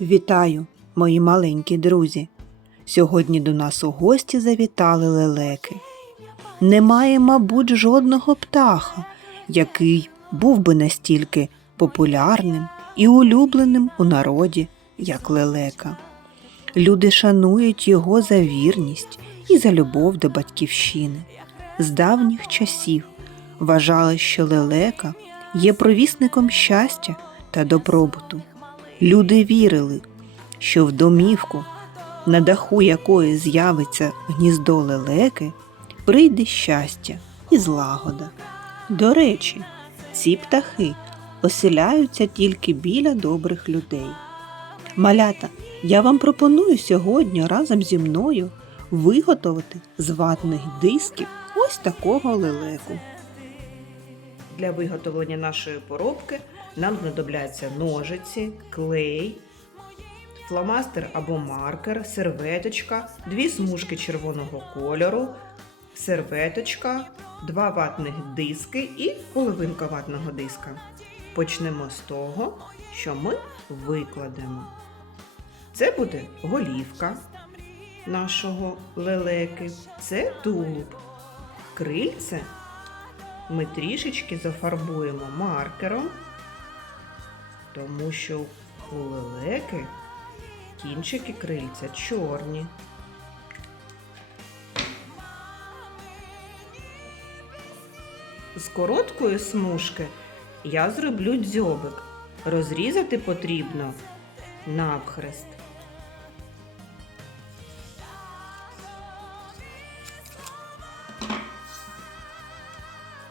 Вітаю, мої маленькі друзі. Сьогодні до нас у гості завітали лелеки. Немає, мабуть, жодного птаха, який був би настільки популярним і улюбленим у народі, як лелека. Люди шанують його за вірність і за любов до батьківщини. З давніх часів вважали, що лелека є провісником щастя та добробуту. Люди вірили, що в домівку, на даху якої з'явиться гніздо лелеки, прийде щастя і злагода. До речі, ці птахи оселяються тільки біля добрих людей. Малята, я вам пропоную сьогодні разом зі мною виготовити з ватних дисків ось такого лелеку. Для виготовлення нашої поробки нам знадобляться ножиці, клей, фломастер або маркер, серветочка, дві смужки червоного кольору, серветочка, два ватних диски і половинка ватного диска. Почнемо з того, що ми викладемо. Це буде голівка нашого лелеки, це тулуб, крильце ми трішечки зафарбуємо маркером, тому що у лелеки кінчики крильця чорні. З короткої смужки я зроблю дзьобик. Розрізати потрібно навхрест.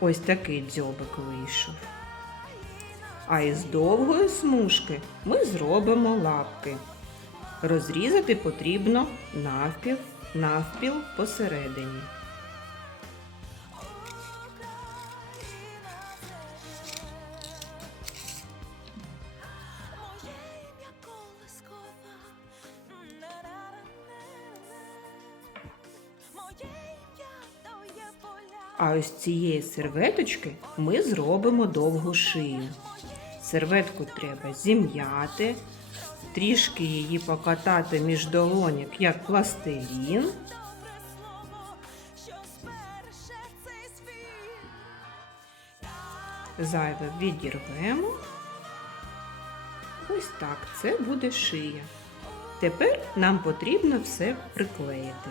Ось такий дзьобик вийшов. А із довгої смужки ми зробимо лапки. Розрізати потрібно навпіл, навпіл посередині. А ось цієї серветочки ми зробимо довгу шию. Серветку треба зім'яти, трішки її покатати між долонік, як пластилін. Зайве відірвемо. Ось так, це буде шия. Тепер нам потрібно все приклеїти.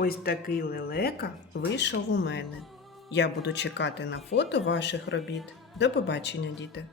Ось такий лелека вийшов у мене. Я буду чекати на фото ваших робіт. До побачення, діти!